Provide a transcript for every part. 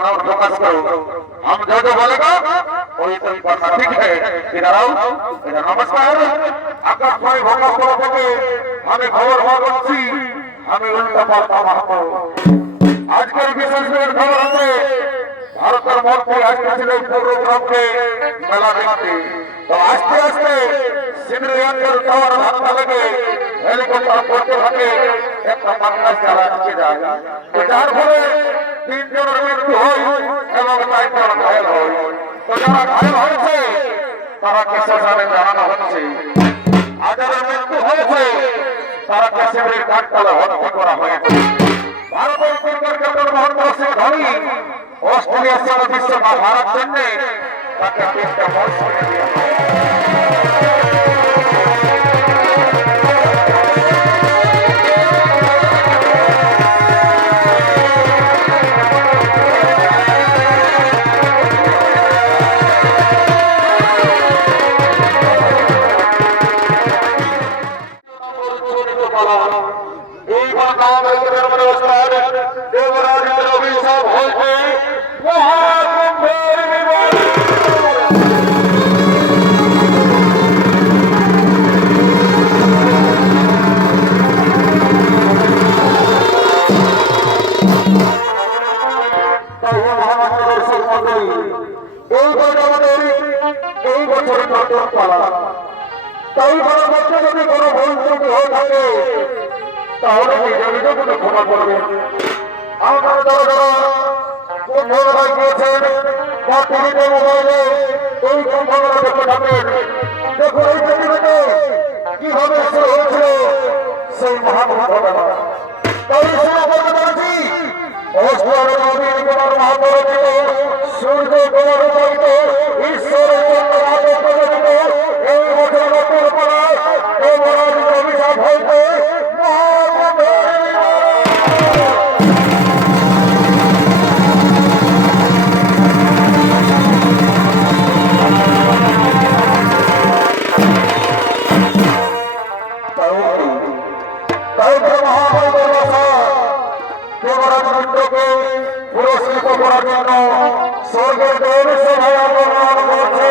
नाम प्रकाश करो। हम जो जो बोलेगा वही तो बात ठीक है। इधर आओ, इधर नमस्कार। आकाश भाई भोगापुर থেকে আমি খবর পাচ্ছি আমি উল্টা পাল্টা ভাবো। আজকের বিশেষ খবর হচ্ছে ভারতের মন্ত্রী আসছিল প্রোগ্রামকে মেলা দেখতে। তো আস্তে আস্তে সিমরিয়ানের টাওয়ার ভাঙতে লাগে, হেলিকপ্টার পড়তে থাকে, একটা বাংলা চালা আটকে যায়। তো যার ফলে 3 জনের মৃত্যু হয় এবং 4 জন ঘায়ল হয়। তো যারা ঘায়ল হয়েছে তারা কেসে জানানো হচ্ছে। আর যারা মৃত্যু হয়েছে তারা কাশ্মীরের কাঠতলা হত্যা করা হয়েছে। ভারতের cricket captain Mahendra Singh Dhoni Australia সহ বিশ্বকাপ হারার জন্য তাকে 3টা বল ছুঁড়ে দেওয়া হয়। তাই বড় বাচ্চা যদি কোনো ভুল ত্রুটি হয়ে থাকে তাহলে নিজে নিজে কোনো ক্ষমা করবেন। আপনারা যারা যারা কুম্ভমেলা গিয়েছেন বা টিভিতে মোবাইলে এই কুম্ভমেলা দেখে থাকেন, দেখুন এই পৃথিবীতে কিভাবে শুরু হয়েছিল সেই মহান ঘটনা। তাই শুরু করতে পেরেছি অষ্টমের নবীন কুমার মহাপরিচিত সূর্য কুমার উপরিত ঈশ্বরের জন্য রাজপ্রযোজিত এই বছর পাড়ায় দেবরাজ অভিশাপ হইতে পুরস্কৃত করার জন্য স্বর্গের দেব সভায় আগমন করছে।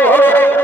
হরে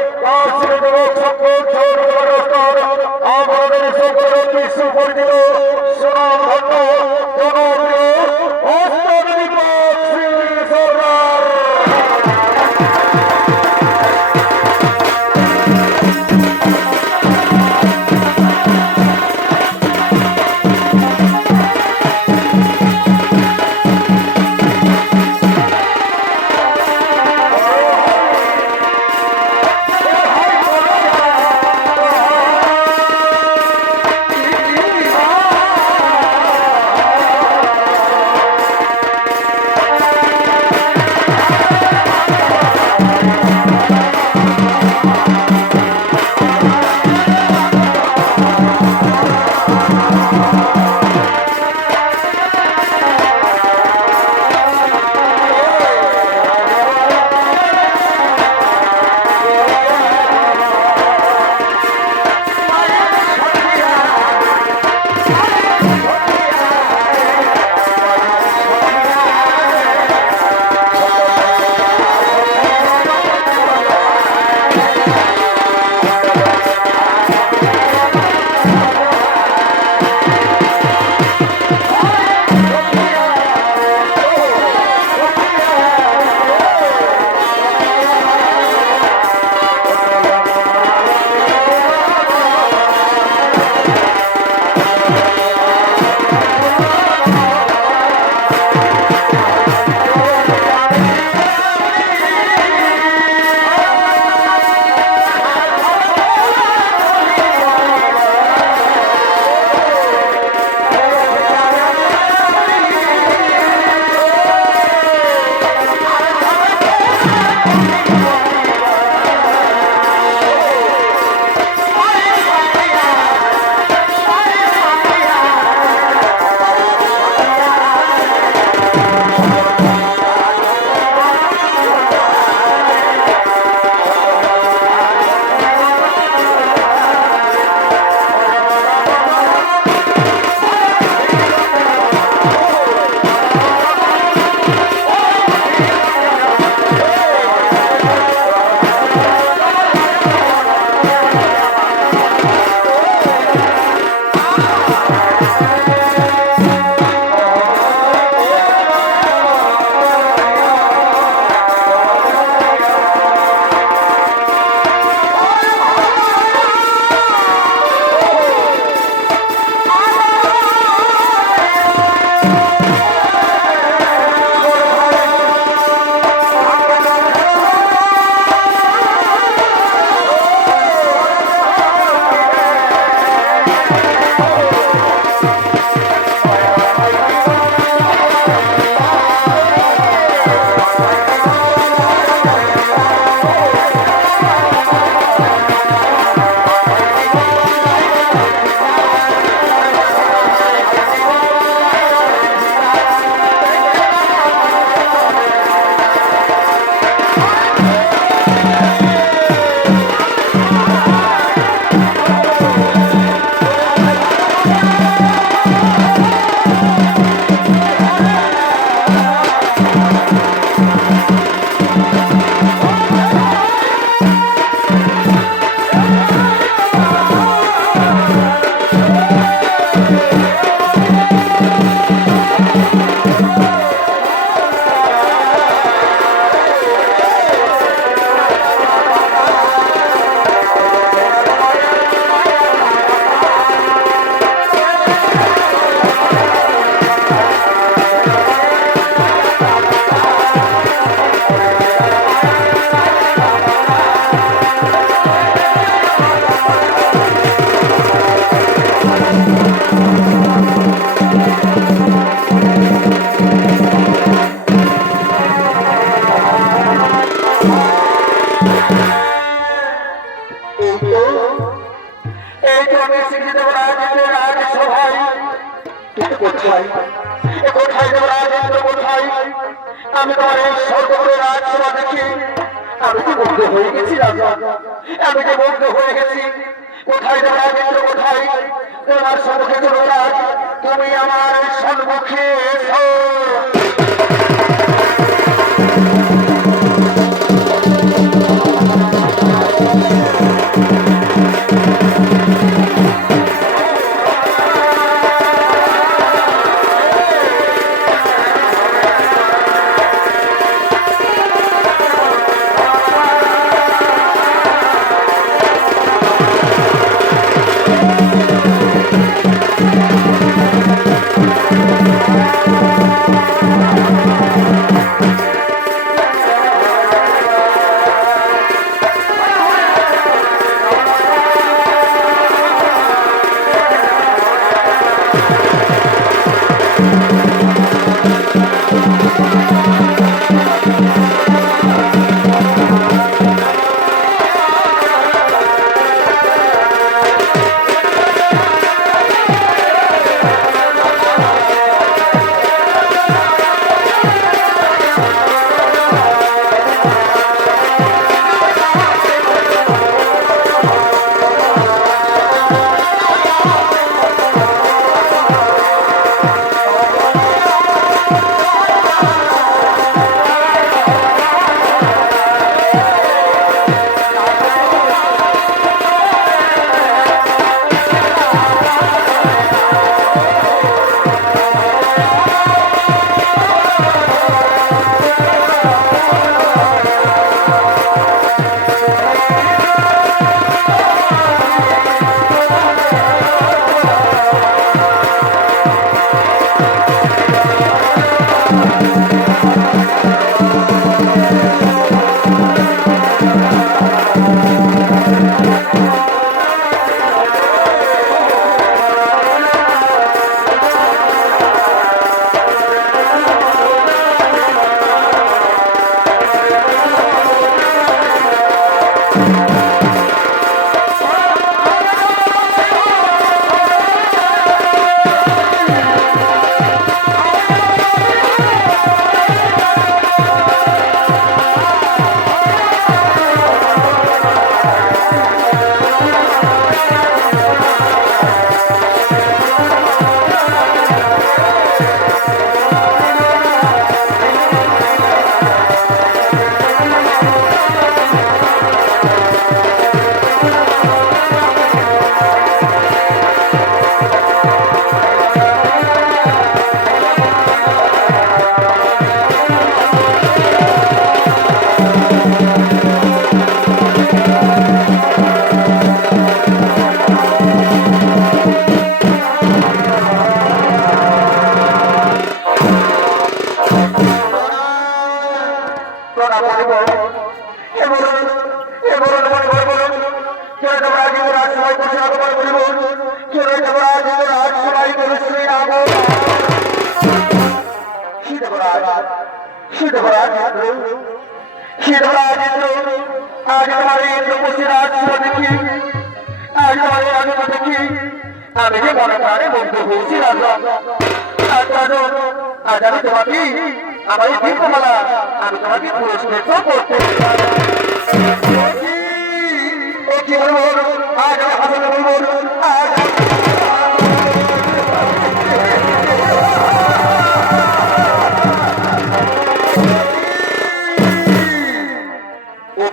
এই তো আমি শিক্ষিত রাজ সভায় কোথায় কোথায় রাজেন্দ্র কোথায়? আমি তোমার এই সর্বপুরে রাজসভা দেখি আমি তো মুগ্ধ হয়ে গেছি রাজা, আমি তো মুগ্ধ হয়ে গেছি। কোথায় রাজেন্দ্র কোথায়? তোমার সম্মুখে চলো রাজ, তুমি আমার সম্মুখে এসো। আমি যে মনে প্রাণে মুগ্ধ হয়েছি রাজা। আজ আমি তোমাকে আমার এই দীপমালা আমি তোমাকে পুরস্কৃত করতে কি বলবো আজ আমি হাসান বলবো আজ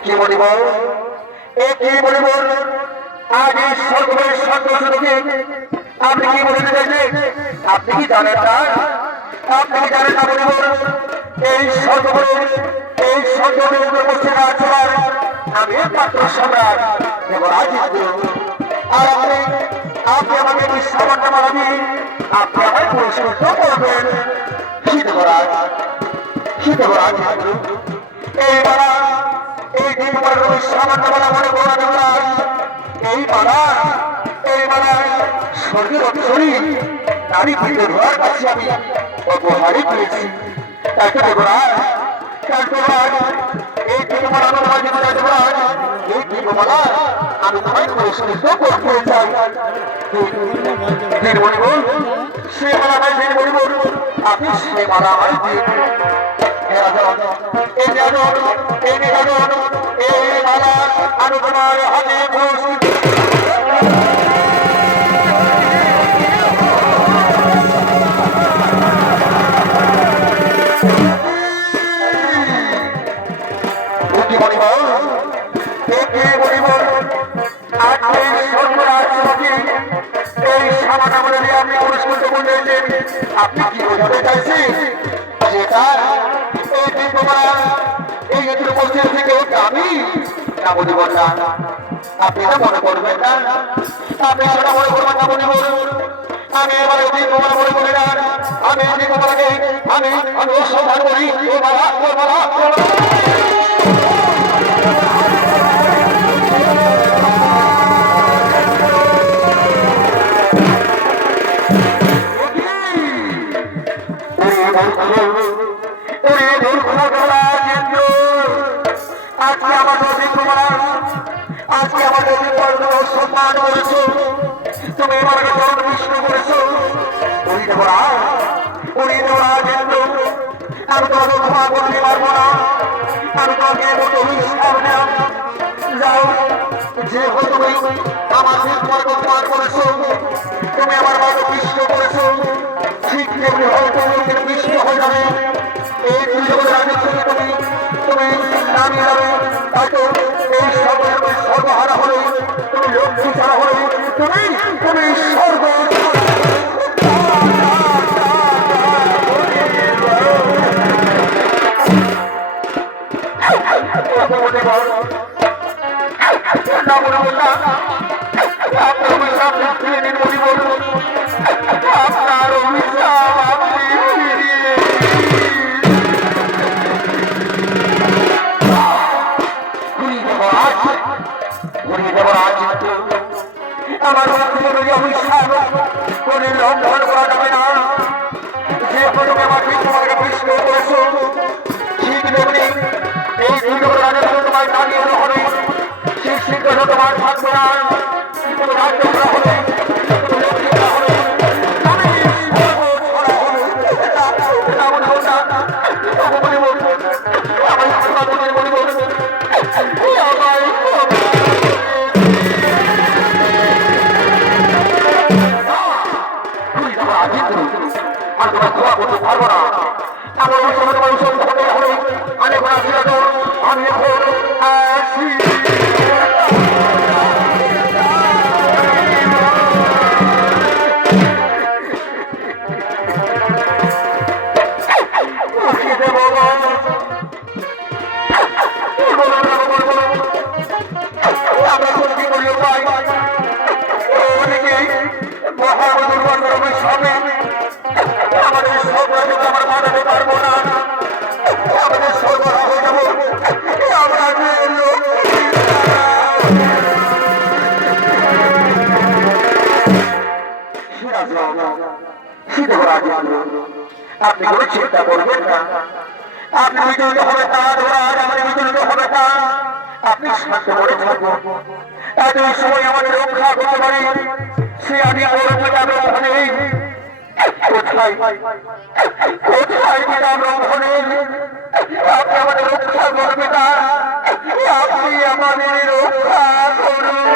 কি বলিব কি বলিব আজ এই সর্বের সন্ত্রাসীকে আপনি কি বলতে চাইছেন? আপনি কি জানেন না? আপনি কি জানেন না বলিব এই সর্বের উপস্থিত আছেন আমি একমাত্র সম্রাট দেবরাজ আর আপনি আমাকে বিশ্বাস মানাবি আপনি আমায় পুরস্কৃত করবেন। কি দেবরাজ এই মালা এই দীপমালার সামান্য মালা মনে করা দেবরাজ এই মালা স্বর্গের অপসরী নারী বিধবার কাছে আমি অপহারই পেয়েছি। তাকে দেবরাজ এই দীপমালা দিগমালা আমি তোমায় পুরস্কৃত করতে চাই। দিনমণি বল সে মালা আমায় দিনমণি বল আপনি সে মালা আমায় দিয়ে এই মালা আমি তোমার হাতে পুরস্কৃত আপনি কি বোঝাতে চাইছেন যেটা এই দিগমালা এই উপস্থিত থেকে আমি না বলিব না আপনি এটা মনে করবেন না আপনি সেটা মনে করবেন না বলিব আমি এবার এই দিগমালা মনে করি না আমি এই দিগমালাকে আমি অনুসন্ধান করি আজকে আমাদের সম্মান করেছো তুমি আমাকে চরণ বিষ্ণ করেছো আমি তোমাকে ক্ষমা করতে পারবো না আমি তোমাকে যাও যে তুমি আমার তোমার করেছো তুমি আমার মাকে বিষ্ণ করেছো ঠিক তেমনি হয়তো বিষ্ণ হয়ে যাবে এই তুমি নামিয়ে যাবে হয়তো এই সর্বহারা হলে তুমি লক্ষ্মী ছাড়া হলে তুমি স্বর্গ আমার অভিশাপ করে লঙ্ঘন করা যাবে না যে তুমি আমার তোমাকে বিষ্ণু করেছো ঠিক তেমনি এই তোমায় দাঁড়িয়ে হবে সেই সিদ্ধান্ত তোমার থাকবে না রাজ্য করা হবে আপনি কোনো চিন্তা করবেন না আপনি বিচলিত হবে বিচলিত হবে না আপনি শান্ত করে থাকবো এত সময় আমাদের রক্ষা করতে পারি সে আমি কোথায় আপনি আমাদের রক্ষা করবেন না আপনি আমাদের রক্ষা করুন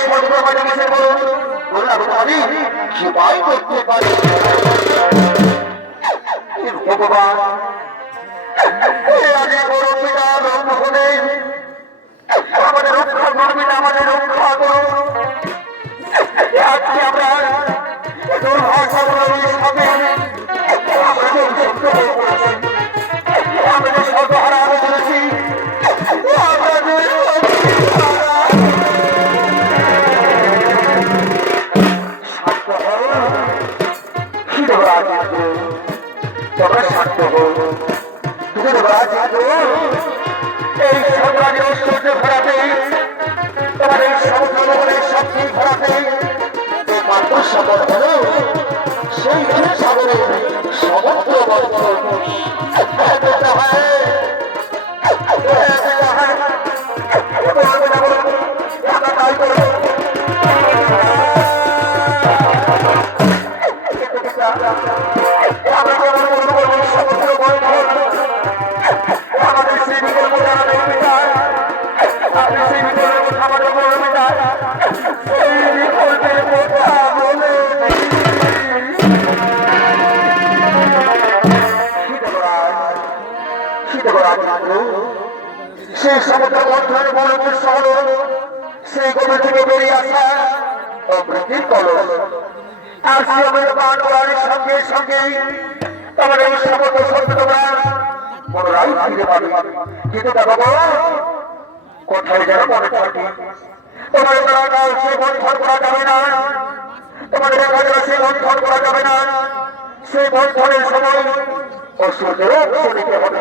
সর্বমাঝে মিশে বলুন আমি কি পাই করতে পারি ভগবান আমাদের রক্ষা করবেন আমাদের রক্ষা করুন আজকে আমরা দুর্ভাষা আমাদের সর্বহারা করেছি তোমরা শান্ত হো এই সাম্রাজ্য ঐশ্বর্য ঘোরাতে তোমার এই সমুদ্রের শক্তি ঘোরাতে একমাত্র সফল হল সেই সাগরে সমুদ্র বন্ধন আমাদের সেই বিকল্প সেই সমুদ্র মন্থনের বড় উদ্দেশ্য হল সেই গভীর থেকে বেরিয়ে আসা অবৃত্তির কলস আর সিয়ামের পান করার সঙ্গে সঙ্গে তোমার এই সমুদ্র সত্য তোমরা পুনরায় ফিরে পাবে কিন্তু দেখো কোথায় যেন মনে থাকে তোমার সে বন্ধন করা যাবে না তোমার দেখা গেল সে বন্ধন করা যাবে না সেই বন্ধনের সময় অসুরের অংশ নিতে হবে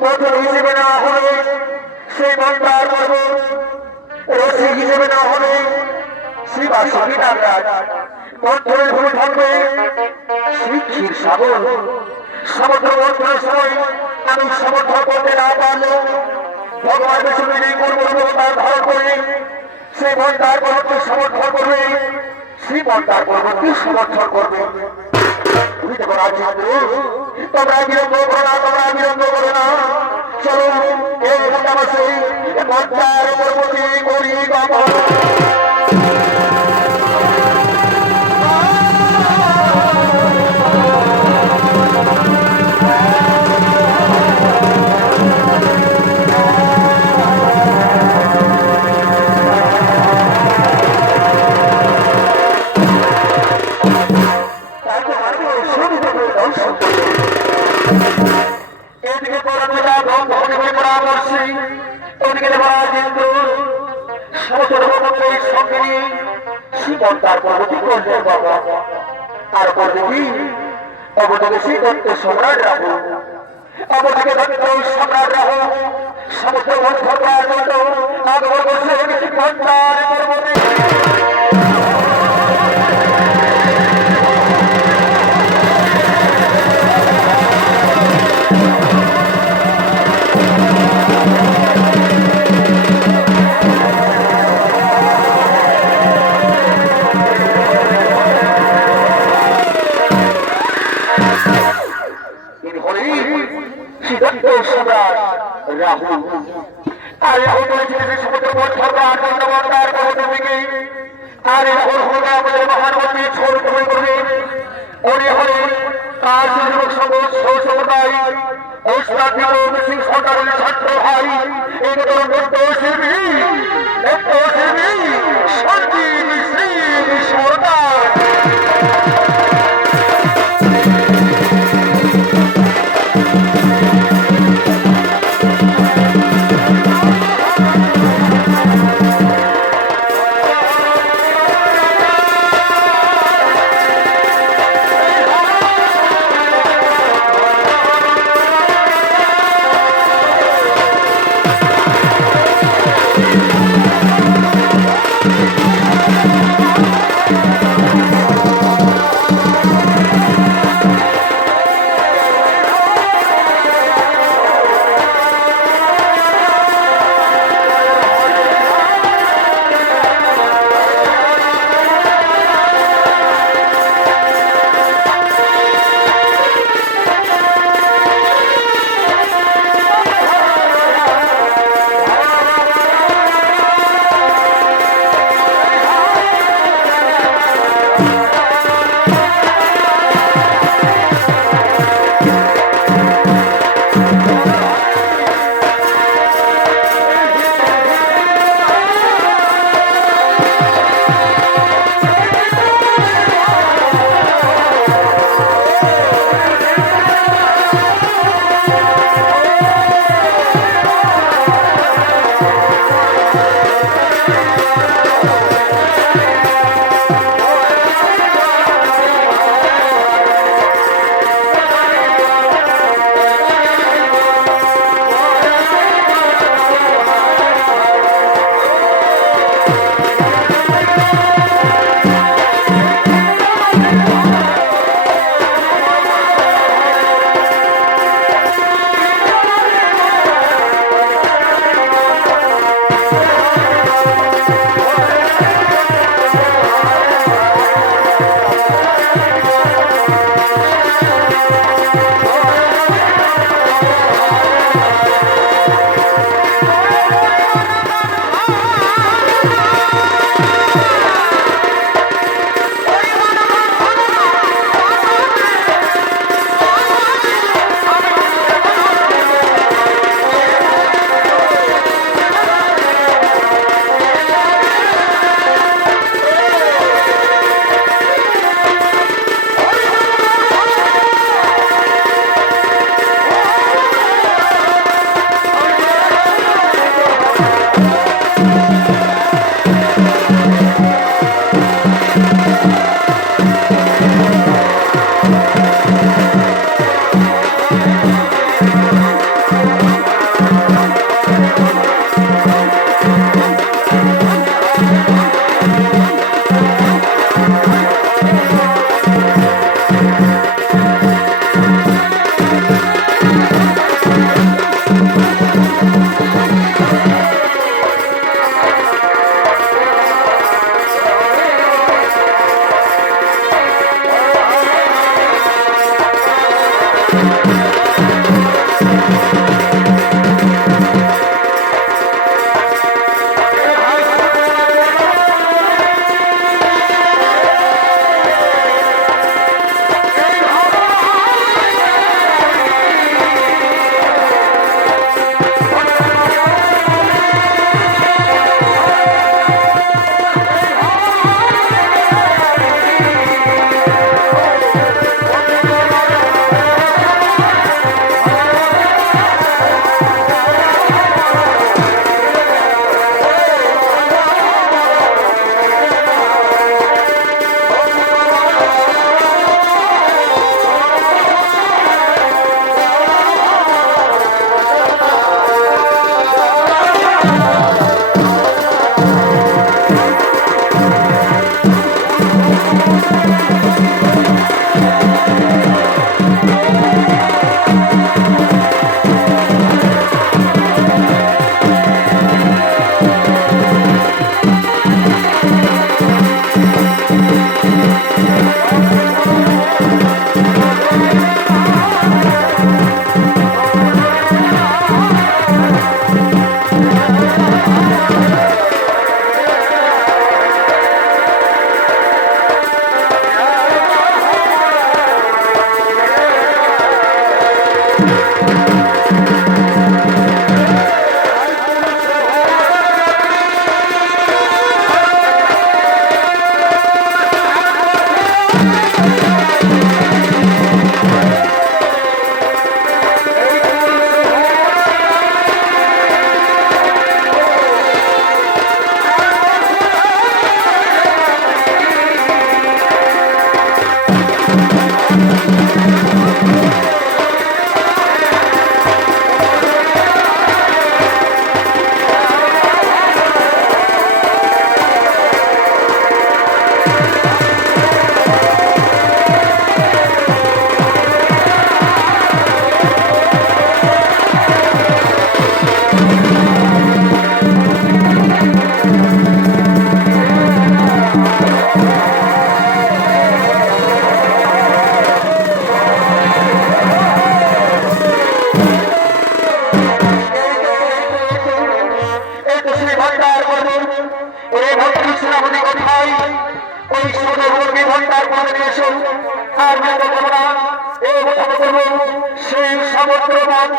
বন্ধন হিসেবে নেওয়া হলে সেই বন্ধার করব রসিক হিসেবে নেওয়া হলে শ্রী বাসী নামরাজ বন্ধনের ভূমি থাকবে শ্রী ক্ষীর সাগর সমুদ্র বন্ধনের সময় আমি সমর্থন করতে না পারলেও ভগবান বিষ্ণু যে তার ধারণ করে সেই বন্ধার পর্বতকে সমর্থন করবে সেই বন্ধার পর্বতকে সমর্থন করবে তোমরা বিলম্ব করো না তোমরা বিলম্ব করো না চলো এই বসে বন্ধার পর্বতে করি তার পরবর্তী করলেন বাবা আর করবে কি অবদানে সেই দত্ত সম্রাট রাহু অবদানে দত্ত সম্রাট রাহু সমুদ্র বন্ধ করার জন্য আগমন করলেন পঞ্চার পর্বতে রাহু আর রাহু বলেছিলেন সমুদ্র বন্ধ করার জন্য তার পর্বত থেকে আর রাহু হলো আমাদের মহানবী ছোট হয়ে করবে উনি হলেন তার যুবক সম্প্রদায় ওস্তাদ সিং সরকারের ছাত্র ভাই এগুলো দোষী সঞ্জীব সিং সরকার সেনাপতি কোথায় ওই সদরমুখী ঘন্টার পরে এসো আর তোমরা এই কথা বলবো সেই সমুদ্র বন্ধ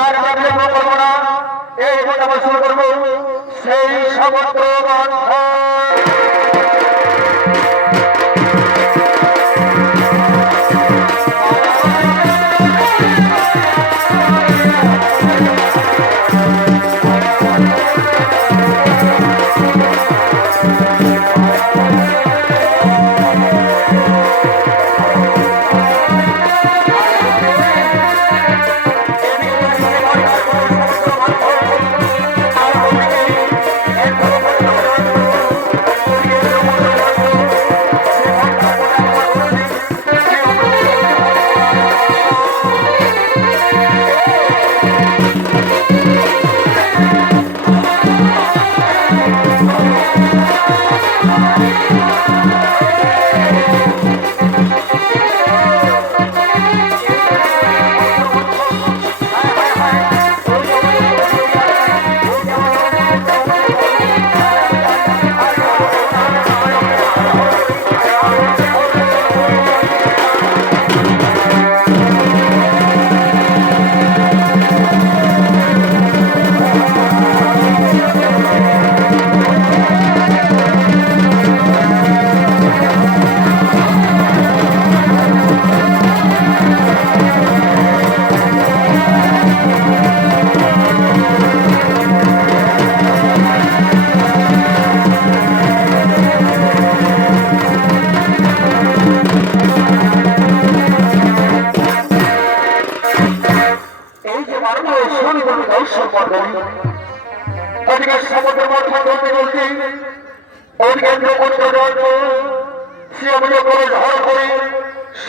আর আমি করবো না এই ঘটনা শুরু করবো সেই সমুদ্র বন্ধ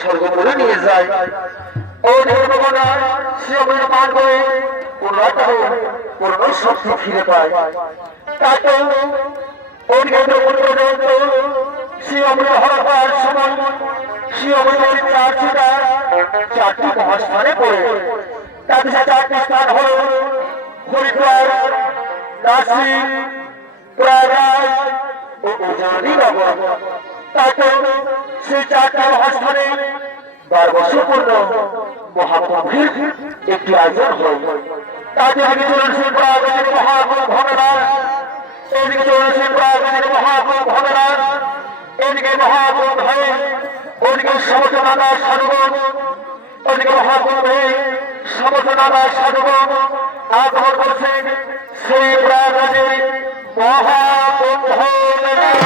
স্বর্গপুরে নিয়ে যায় ও ধর্মগণা সে অমৃত পান করে পুরনো শক্তি ফিরে পায় তাকে ওর কেন্দ্র পর্যন্ত সে অমৃত হওয়ার সময় সে অমৃতের চারটি মহাস্থানে পড়ে তাদের চারটি স্থান হল হরিদ্বার, নাসিক, প্রয়াগরাজ ও উজানিনগর। তাতে সেই চারটি মহাস্থানে 12 বছর পূর্ণ মহাকুম্ভের একটি আয়োজন হয়। তাদের দিকে চলেছেন প্রয়াগরাজের মহাকুম্ভ ভগবান, এদিকে চলেছেন প্রয়াগরাজের মহাকুম্ভ ভগবান, এদিকে মহাকুম্ভ হয়ে ওদিকে সমস্ত নানা সাধুগণ, ওদিকে মহাকুম্ভে সমস্ত নানা সাধুগণ আগমন করছেন সেই প্রয়াগরাজের মহাকুম্ভ মেলায়।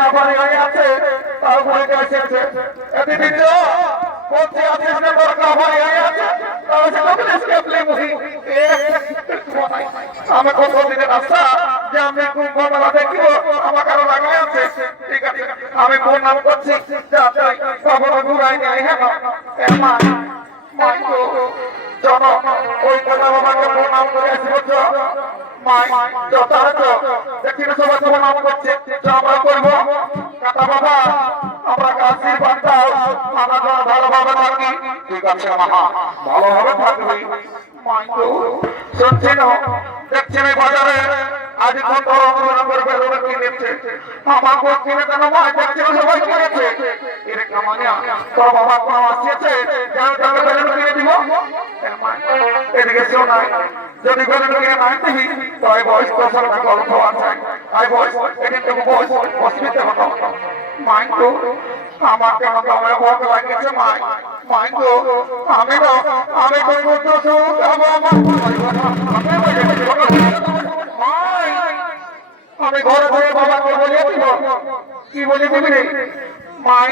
কাবারি হয়ে আছে তার বলে এসেছে এদিকে তো কোচে আছে না বড় কাবারি হয়ে আছে তার সাথে পুলিশ কেবলে মুহি আমি কত দিনের আশা যে আমি কুম্ভ মেলা দেখিব আমার কারো লাগলে আছে ঠিক আছে আমি কোন নাম করছি যা তাই খবর ঘুরাই নাই হ্যাঁ মা মা তো জন ওই কথা বাবাকে প্রণাম করে আসিব মাই যথাযথ দেখি সবাই প্রণাম করছে আমরা করব কাকা বাবা আমরা আশীর্বাদ দাও আমরা ভালোভাবে থাকি ঠিক আছে মা ভালোভাবে থাকবি মাই তো শুনছি না দেখছেন এই বাজারে আজ কোন রঙের বেরোবে কিনেছে আমাকে কিনে দেন মাই দেখছেন সবাই কিনেছে এরকম তোর বাবা কোন আসছে যেন তাকে বেলুন কিনে দিব এদিকে শোনা যদি বেলুন কিনে নাই দিবি তাই বয়স তো সব গল্প আছে তাই বয়স এদিন থেকে বয়স অসুবিধা হতো মাই তো আমার কেন দমে ভোগ লাগছে মাই মাই তো আমি তো আমি ঘরে ঘরে বাবাকে বলে দিব কি বলে দিবি রে মাই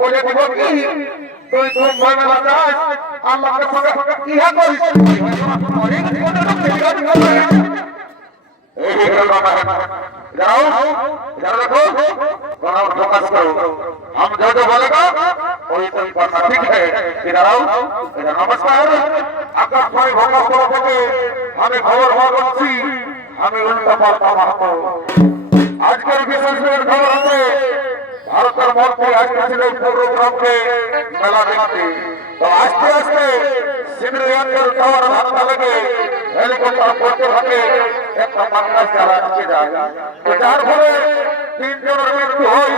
বলে দিব কি তুই খুব মেলা যাস আল্লাহকে সঙ্গে সঙ্গে ইহা করিস जाओ इधर देखो कोना फोकस करो हम जो जो बोलेगा वही तो करना ठीक है इधर आओ इधर नमस्कार आकाश भाई भोका करो থেকে আমি খবর পাচ্ছি আমি উল্টা পাল্টা মারবো আজকের বিশেষ খবর আছে ভারতের মন্ত্রী আসছিল প্রোগ্রামকে মেলা দেখতে তো আস্তে আস্তে সিমরিয়ানের টাওয়ার ধাক্কা লেগে হেলিকপ্টার পড়তে থাকে একটা মানুষ চালাচ্ছে যায় তো যার ফলে 3 জনের মৃত্যু হয়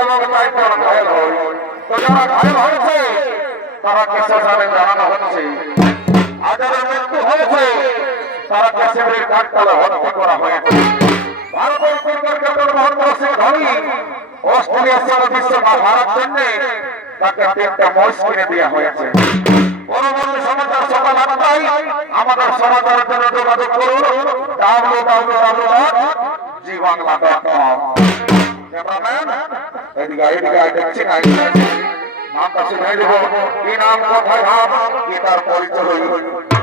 এবং 4 জন ঘায়ল হয় তো যারা ঘায়ল হয়েছে তারা প্রশাসনে জানানো হচ্ছে আর যাদের মৃত্যু হয়েছে তারা কাশ্মীরের কাঠতলা হত্যা করা হয়েছে ভারতের সরকার ক্যাপ্টেন মহেন্দ্র সিং ধোনি অস্ট্রেলিয়ার সঙ্গে বিশ্বকাপ হারার জন্য তাকে 3টা মহিষ কিনে দেওয়া হয়েছে পরবর্তী সমাচার সকাল 8টায় আমাদের সমাচারের জন্য যোগাযোগ করুন www.gbaংলা.com ক্যামেরাম্যান এদিকে দেখছি না নামটা শুনে দেব কি নাম কোথায় ভাব কি তার পরিচয়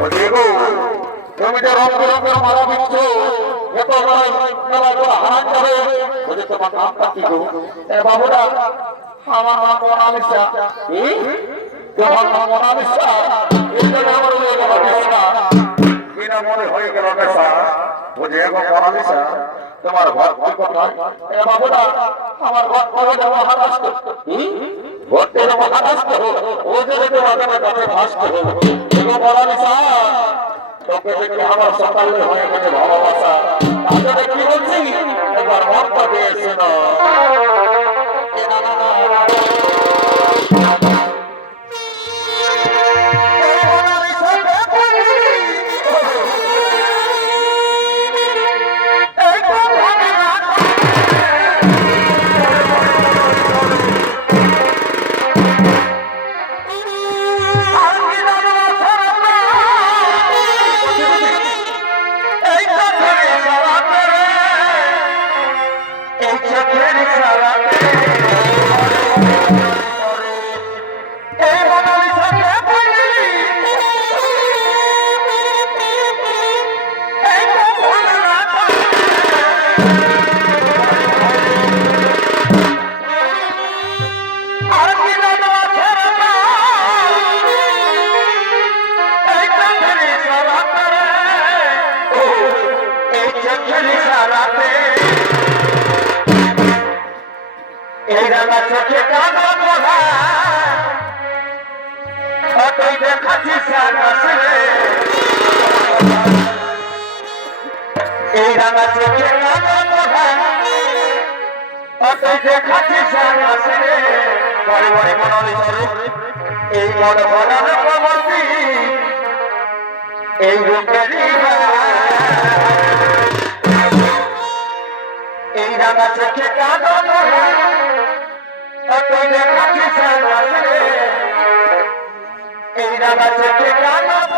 ও দেখো তুমি যে রঙ রঙের মালা দিচ্ছ এত মেলা হারান যাবে বুঝে তোমার নামটা কি গো এ বাবুরা আমার নাম মোনালিসা কি তোমার নাম মোনালিসা এই জন্য আমার হয়ে গেল নেশা বিনা মনে হয়ে গেল নেশা বুঝে গো মোনালিসা তোমার ঘর কোথায় এ বাবুরা আমার ঘর কোথায় মহারাষ্ট্র কি ভোটের মহারাষ্ট্র ও যে তোমাদের কাছে ভাস্কর এগো মোনালিসা তোকে দেখে আমার সকালে হয়ে গেছে ভালোবাসা তাহলে কি বলছি একবার মনটা দিয়েছে না এই রাঙা চোখে কাঁদন এই রাঙা চোখে কাঁদন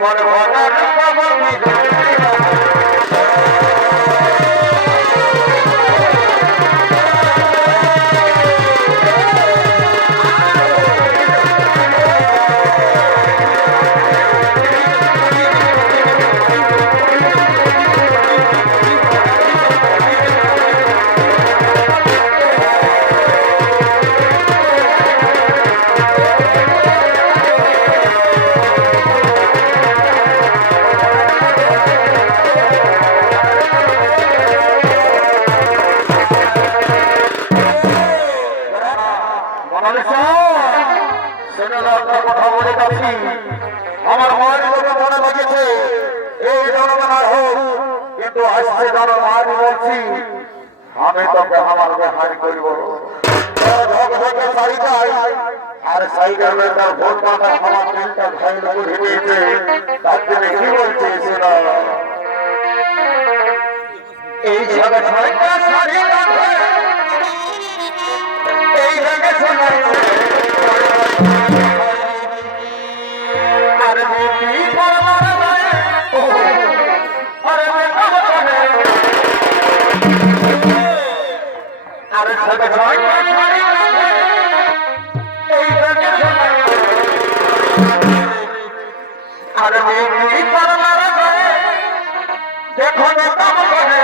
মন ভরা কিন্তু আসছে যারা মারি বলছি আমি তোকে আমার বেহাই করবো ভগবানকে সাইডাই আর সাইডের মেয়েটার ভোট পাতা আমার দিনটা ঘাইল করে দিয়েছে তার জন্য কি বলছে সেটা এই জগৎ হইতে সারি রাখে এই রঙে শোনাই আর দেখি পরমার গায়ে আরে মেঘাবনে আর জগৎ হইতে সারি রাখে এই রঙে শোনাই আর দেখি পরমার গায়ে দেখো মেঘাবনে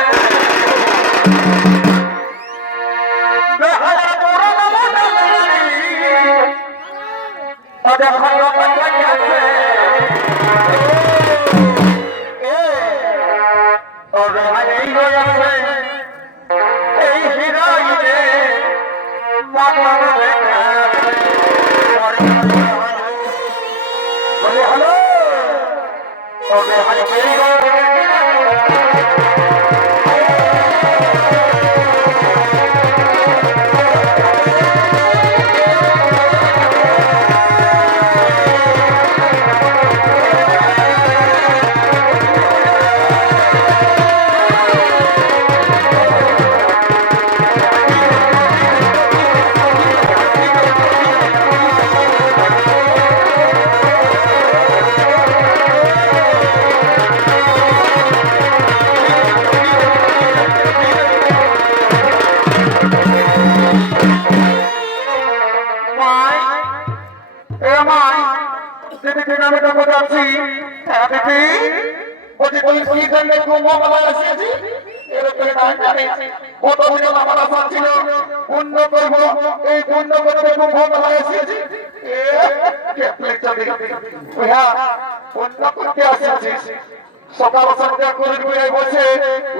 সকাল সন্ধ্যা করে বসে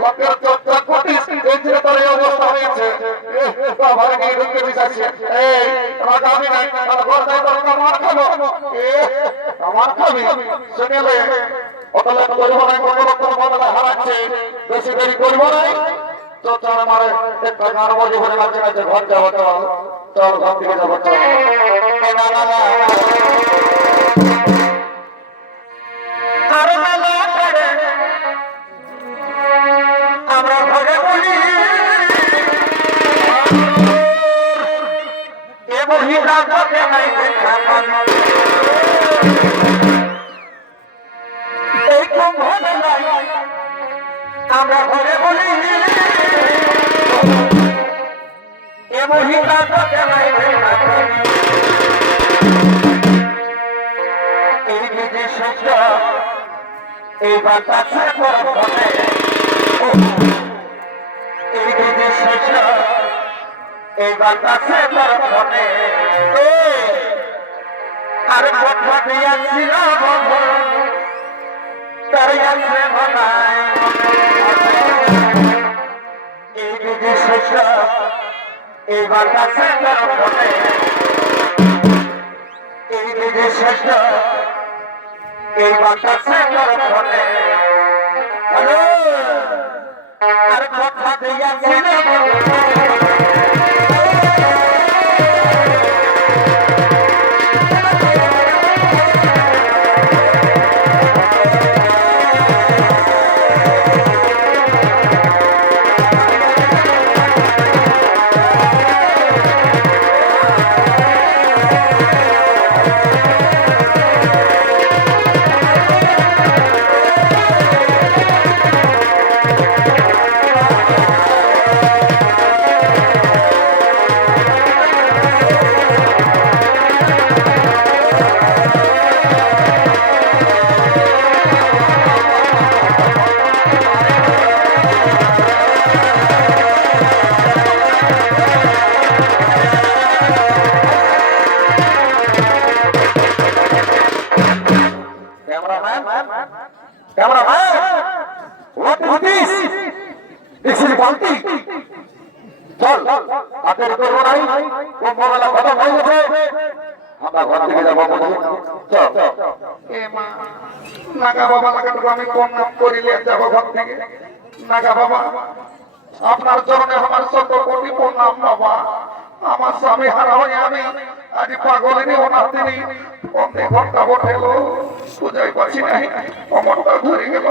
লোকের চর্চা করিস তোর অবস্থা হয়েছে ঘরে গিয়ে ঢুকে দিচ্ছে এই আমি নাই ঘর যাই আমার খাবো আমার খাবি শুনেলে অতলে করবো নাই কোনো বদলা হারাচ্ছে বেশি দেরি করবো নাই তো তোর আমার একটা গান বজে ভরে লাগছে না যে ঘর যাবো চল ঘর থেকে যাবো চল আমরা ঘরে বলি এ মহিলা ঘরে নাই দেখা এই কুম্ভ মেলায় আমরা ঘরে বলি এ মহিলা ঘরে নাই দেখা এই নিজে সত্য এই বাতাসে পরপরে এই নিজে সত্য এই বাতাসে পরপরে আর কথা দিয়াছিল তার আছে মনায় এই নিজে সত্য এই বাতাসে পরপরে এই নিজে সত্য এই বাতাসে পরপরে হ্যালো আর কথা দিয়াছিল আমি কম করিলে যাব ঘর থেকে নাগা বাবা আপনার চরণে আমার শত কোটি প্রণাম বাবা আমার স্বামী হারা হয়ে আমি আজ পাগলেরই ওনার তিনি অন্ধে ঘন্টা বটে এলো বুঝাই পাচ্ছি নাই অমরটা ঘুরে গেল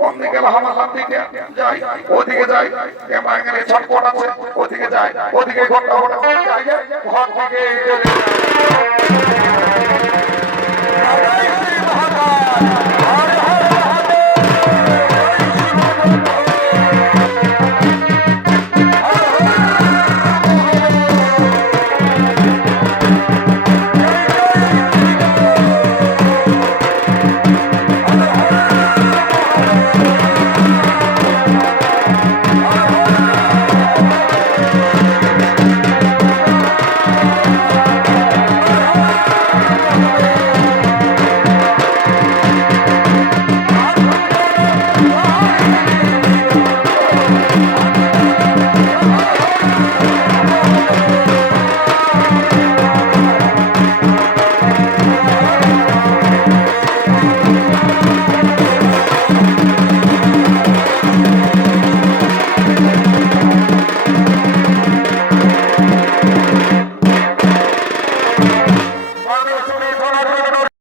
অন্ধে গেল আমার হাত দিকে যাই ওদিকে যাই এমাঙ্গের ছটপট আছে ওদিকে যাই ওদিকে ঘন্টা বটে যাই ঘর থেকে